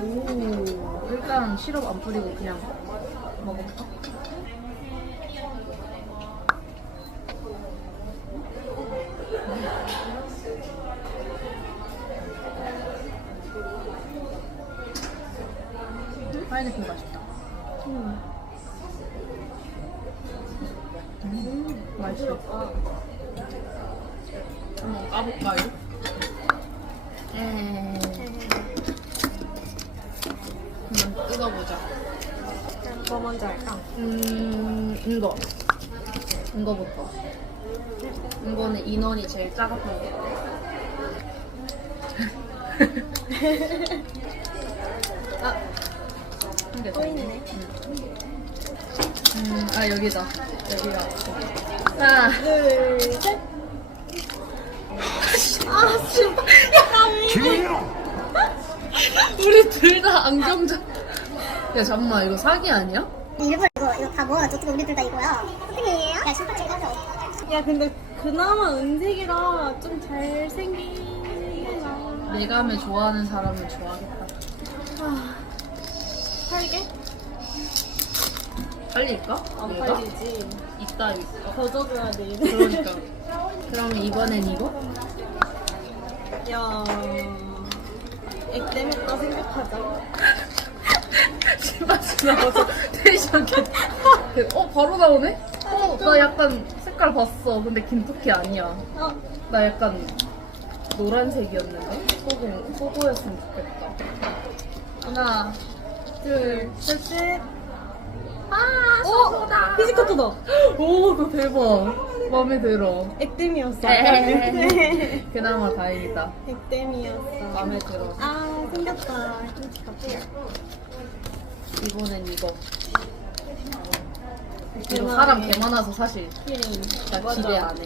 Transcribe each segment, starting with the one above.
오, 일단 시럽 안 뿌리고 그냥 먹어볼까? 파인애플 맛있다. 음, 맛있어. 한번 까볼까요? 한번 뜯어보자. 뭐 먼저 할까? 음, 이거. 이거부터. 이거는 인원이 제일 작았던 거. 아, 한개 더. 또 있네. 음, 아, 여기다. 여기가. 하나, 둘, 셋. 아, 진짜. 우리 둘 다 안경자. 야, 잠깐만, 이거 사기 아니야? 일부러 이거 이거 다 모아가지고 어떻게 우리 둘 다 이거야? 어떻게예요? 야 신발 찍어서 야, 근데 그나마 은색이라 좀 잘생긴 나. 내감을 좋아하는 사람은 좋아하겠다. 아, 팔게? 팔릴까? 안 얘가? 팔리지. 있다, 있어. 더 줘줘야 돼. 그러니까. 그러면 이번엔 이거? 야, 액땜했다 생각하자. 신발 지나가서 텐션 개. 어, 바로 나오네? 어, 나 약간 색깔 봤어. 근데 김토끼 아니야. 어, 나 약간 노란색이었는데? 소고, 소고였으면 좋겠다. 하나, 둘, 셋, 셋. 아, 어, 피지컬트다. 오, 너 대박. 마음에 들어. 액땜이었어. 에헤헤. 그나마 다행이다. 액땜이었어. 마음에 들어. 아, 생겼다. 끔찍하다. 이번엔 이거. 이거. 사람 개 많아서 사실 키링. 나. 기대 안 해.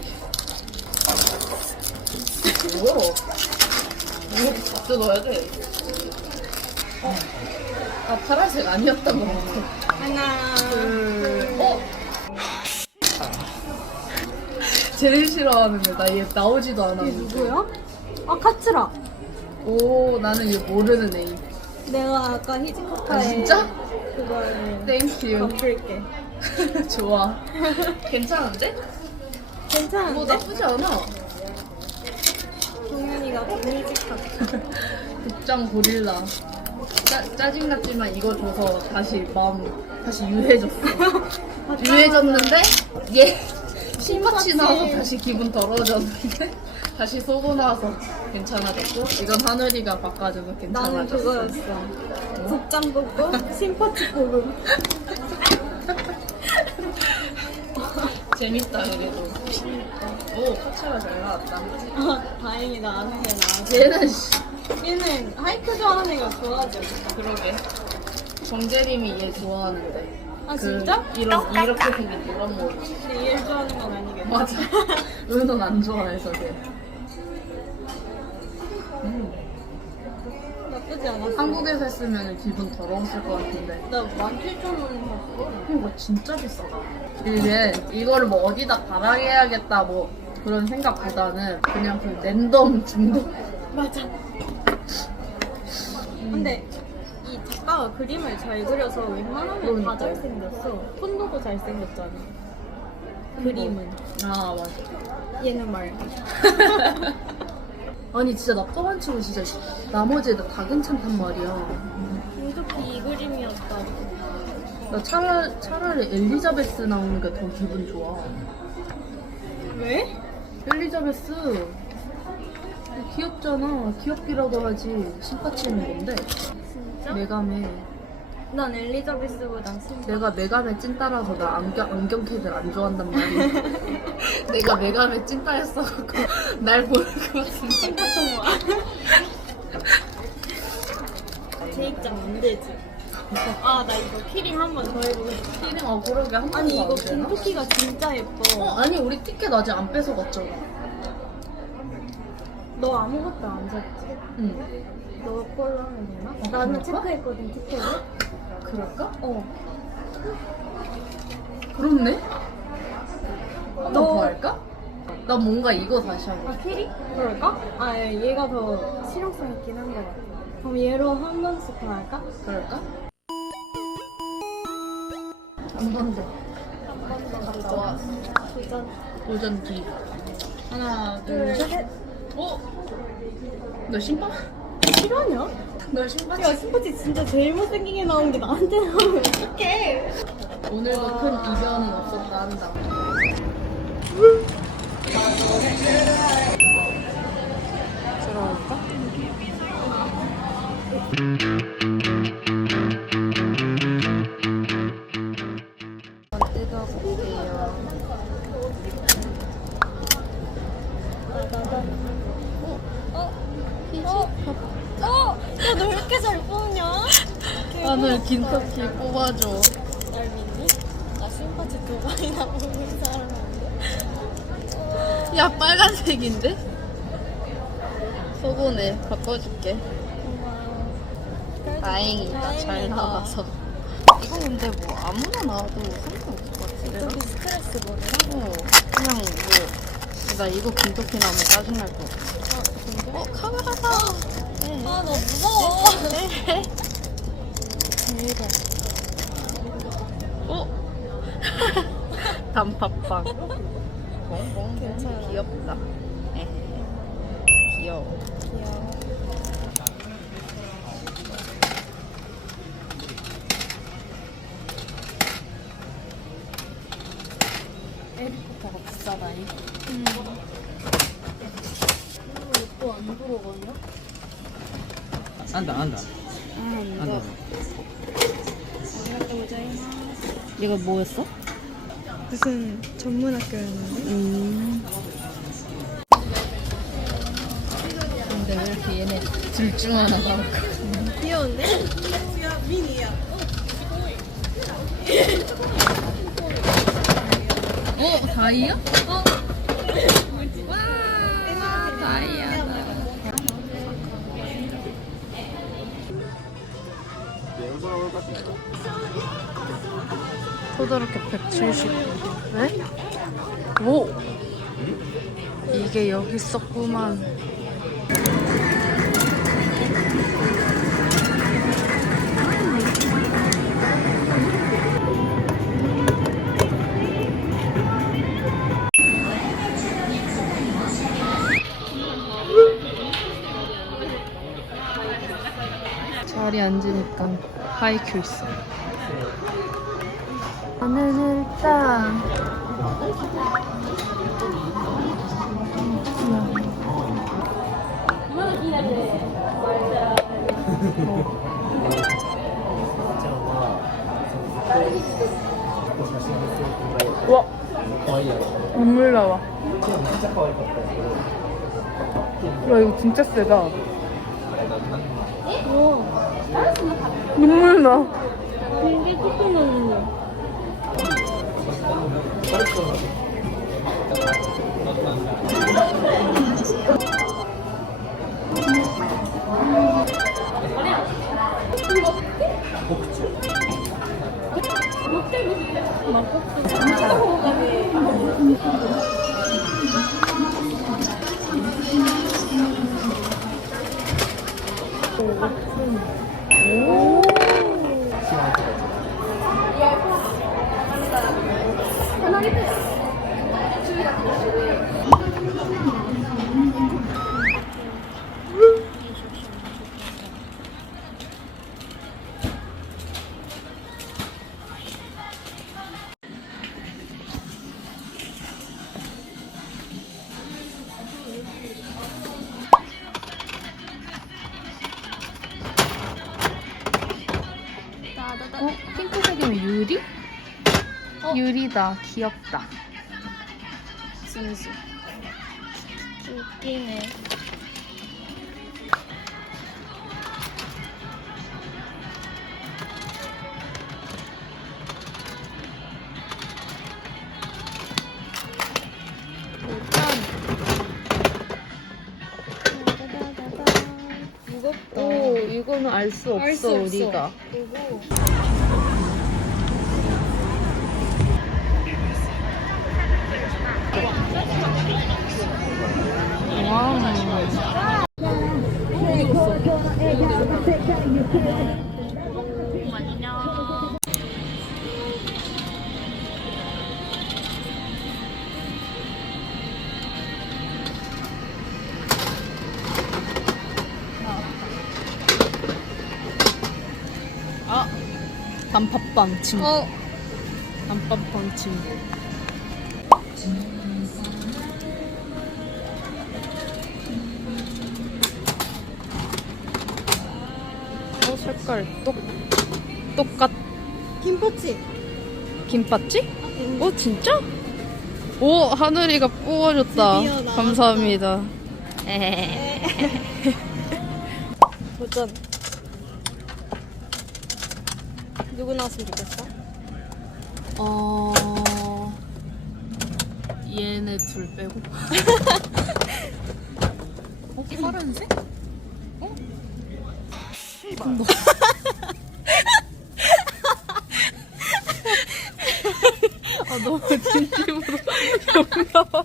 오. 이거 진짜 넣어야 돼. 어. 아, 파란색 아니었던 것 같아. 하나, 둘, 어? 제일 싫어하는 애. 나얘 나오지도 이게 않았는데. 누구야? 아, 카츠라. 오, 나는 얘 모르는 애. 내가 아까 히지코카에 아, 진짜? 그거를 땡큐. 덮을게. 좋아. 괜찮은데? 괜찮은데? 뭐 나쁘지 않아. 동현이가 동일직하 극장 고릴라. 짜, 짜증 났지만 이거 줘서 다시 마음 다시 유해졌어. 유해졌는데 얘 신마치 나와서 다시 기분 더러워졌는데 다시 쏘고 나와서 괜찮아졌고 이건 하늘이가 바꿔줘서 나는 괜찮아졌어. 그거였어. 복장 뽑고 심파치 뽑음. 재밌다 그래도. 오 카츠가 잘 나왔다. 아, 다행이다. 아는 게 나아. 얘는 씨, 얘는 하이크 좋아하는 애가 않을까? 그러게. 정재림이 얘 좋아하는데. 아, 그 진짜? 이런 이렇게 생긴 노란 머리. 근데 얘를 좋아하는 건 아니겠다. 맞아. 은은 안 좋아해서 걔. 음. 나쁘지 않았어. 한국에서 했으면 기분 더러웠을 것 같은데. 나 17,000원 샀어. 이거 진짜 비싸다. 이게 이거를 뭐 어디다 발악해야겠다 뭐 그런 생각보다는 그냥 그 랜덤 중독. 맞아. 근데 이 작가가 그림을 잘 그려서 웬만하면 그러니까. 다 잘생겼어. 폰도도 잘생겼잖아. 그림은. 아 맞아. 얘는 말. 아니 진짜 나빠만 치고 진짜 나머지 다 괜찮단 말이야. 이렇게 이 그림이었다고. 나 차라, 차라리 엘리자베스 나오는 게 더 기분 좋아. 왜? 엘리자베스 귀엽잖아. 귀엽기라도 하지. 신파 치는 건데. 진짜? 메감에 난 엘리자베스보단 신바. 내가 메감에 찐따라서 나 안경 안경 캐들 안 좋아한단 말이야. 내가 메감에 찐따였어갖고 날 모를 것 같은데. 신파통 와. 제 입장 안 되지. 아, 나 이거 키링 한번 더 해보고 싶어. 키링 어 그러게 한 아니, 번도 이거 안 되나? 김토끼가 진짜 어 예뻐. 아니 우리 티켓 아직 안 뺏어갔잖아. 너 아무것도 안 샀지? 응. 너 걸로 하면 되나? 어, 나는 그럴까? 체크했거든, 티켓을. 그럴까? 어. 그렇네. 한번더 할까? 나 뭔가 이거 다시 아 하고 키리? 그럴까? 아 예, 얘가 더 실용성 있긴 한 것 같아. 그럼 얘로 한 번씩 더 할까? 그럴까? 한 번 더. 좋아. 도전. 도전 뒤. 하나, 둘, 둘, 셋. 셋. 어? 너 신발? 실화냐? 너 신발? 야 스포츠 진짜 제일 못생기게 나온 게 나한테 나오면 어떡해? 오늘도 큰 이변은 없었다 한다. 들어올까? 어? 야, 너 왜 이렇게 잘 뽑냐? 하늘 긴터키 뽑아줘. 날 믿니? 나 심파치 두 번이나 뽑는 사람인데. 야, 빨간색인데? 서고네. 바꿔줄게. 다행이다. 잘 나와서. 이거 근데 뭐 아무나 나와도 상관없을 것 같은데? 스트레스 뭐래요? 어, 그냥 뭐. 나 이거 긴터키 나오면 짜증날 것 같아. 어? 어, 카메라다! 아, 너 무서워. 대박. 어? 단팥빵. bonbon. 괜찮아. 귀엽다. 에헤. 귀여워. 귀여워. 안다 안다 아, 안다 이거 뭐였어? 무슨 전문 학교였는데? 음. 근데 왜 이렇게 얘네 둘 중 하나 나올까? 귀여운데? 어, 다이아? 어? 와, 다이아 토다롭게 170. 네? 오! 이게 여기 있었구만. 자리 앉으니까 하이큐 있어. 저는 일단 와 눈물 나와. 야 이거 진짜 세다. 눈물 나. 되게 조그 만해. 어? 유리다. 귀엽다. 진수. 웃기네. 무겁다. 오, 이거는 알수알수 없어, 없어. 우리가. 그리고 단팥빵침. 어. 단팥빵침. 어, 색깔 똑, 똑같, 김포치. 김밥지? 어, 진짜? 오, 하늘이가 나왔다. 감사합니다. 에헤. 도전. 누구 나왔으면 좋겠어? 어, 얘네 둘 빼고. 어, 파란색? 어? 너. 아, 너무 진심으로 용나봐.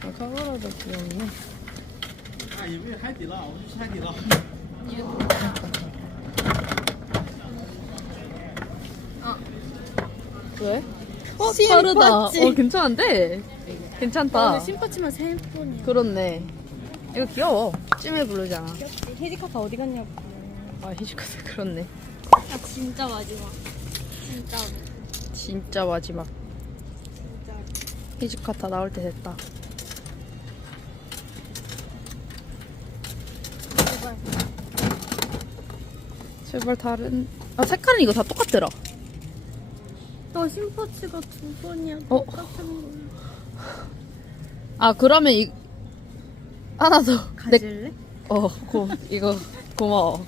아, 카메라도 귀엽네. 啊，有没有海底捞？我们去海底捞。 왜? 어. 심파치. 어, 괜찮은데? 괜찮다. 오늘 심포치만 세 번이야. 그렇네. 이거 귀여워. 찜에 부르잖아. 귀엽지? 헤디카타 어디 갔냐고. 아, 히지카스 그렇네. 아 진짜 마지막. 진짜 진짜 마지막. 진짜. 히지카타 나올 때 됐다. 제발. 제발 다른. 아, 색깔은 이거 다 똑같더라. 너 심포치가 두 번이야. 어? 똑같은 거. 아, 그러면 이. 하나 더. 내, 가질래? 어, 고, 이거 고마워.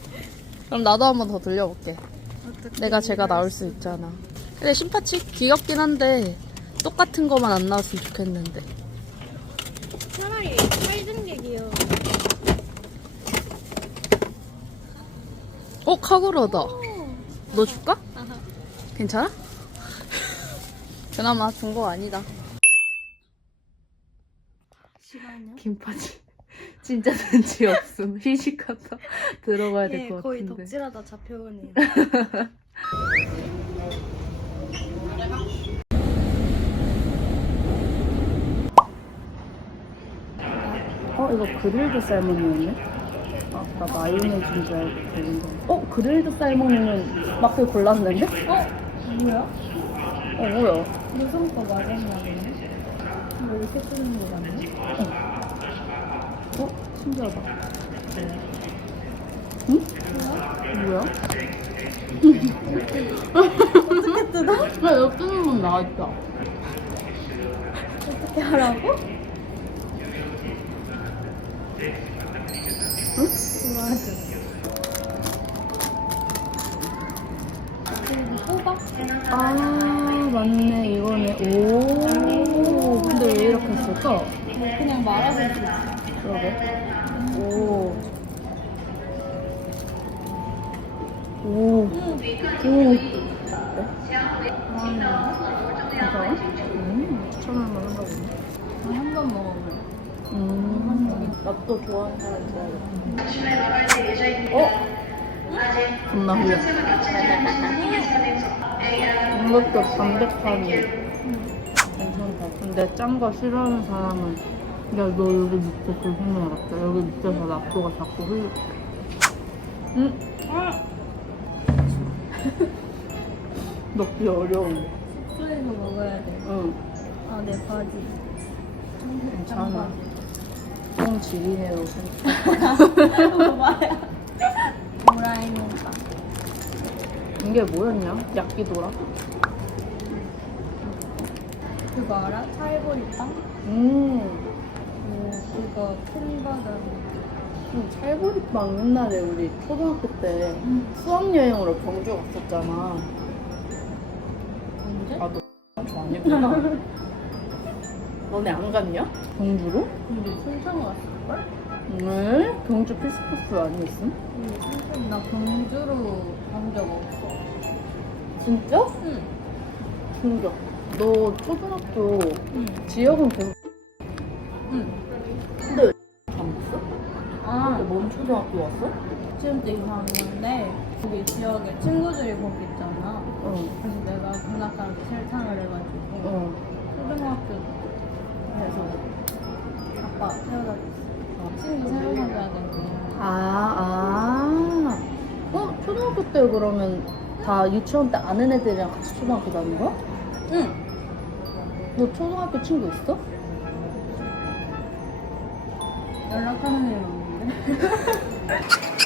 그럼 나도 한번 더 돌려볼게. 어떻게? 내가 제가 나올 수 있잖아. 근데 심파치 귀엽긴 한데 똑같은 거만 안 나왔으면 좋겠는데. 차라리 빨간 게 귀여워. 어, 카구로다. 너 줄까? 아하. 괜찮아? 그나마 준거 아니다. 시간이요? 김파지. 진짜 눈치 없음. 희식하다 들어가야 될 예, 것 거의 같은데. 덕질하다 잡혀오네요. 어, 이거 그릴드 살모니였네? 아까 마요네즈인 줄 알고 되는 거. 어, 그릴드 살모니는 막그 골랐는데? 어? 뭐야? 어, 뭐야? 무슨 거 보네. 왜 이렇게 쓰는 거 같네? 어? 신기하다. 응? 뭐야? 어떻게 뜯어? 야, 여기 뜯는 건 나와있다. 어떻게 하라고? 응? 맞아. 그리고 호박? 아, 맞네. 이거네. 오. 근데 왜 이렇게 했을까? 뭐 그냥 말아서 주지. 그러게. 오. 오. 오. 괜찮아? 음, 추천할 만한가 보네. 한 번 먹어볼래. 음, 맛도 좋아하는 사람 좋아해. 어? 겁나 후회. 이것도 담백하니 괜찮다. 근데 짠 거 싫어하는 사람은 야, 너 여기 밑에 조심해야겠다. 여기 밑에서 납도가 자꾸 흘러. 응? 먹기 어려운. 숙소에서 먹어야 돼. 응. 아, 내 바지. 괜찮아. 똥 지리네요. 뭐야? 도라에몽 빵. 이게 뭐였냐? 야끼도라? 그거 알아? 찰보리빵? 음. 오, 그거 큰 버전. 음, 찰보리빵 옛날에 우리 초등학교 때 수학여행으로 경주 갔었잖아. 언제? 아, 너저 아니구나. 너네 안 갔냐? 경주로? 우리 순천 왔을걸? 왜? 경주 필수코스 아니었음? 우리 순천, 나 경주로 간 적 없어. 진짜? 응. 충격. 너 초등학교 응. 지역은 계속 응. 근데 왜안 갔어? 아, 뭔 초등학교 왔어? 지금 때 건데 거기 지역에 친구들이 거기 있잖아. 응. 그래서 내가 군악관 실창을 해가지고 응. 초등학교 에서 아빠 태워다 줬어. 확실히 사줘야 되는데. 아, 아. 어? 초등학교 때 그러면 다 유치원 때 아는 애들이랑 같이 초등학교 다닌 거야? 응. 너 초등학교 친구 있어? 연락하는 애는 없는데.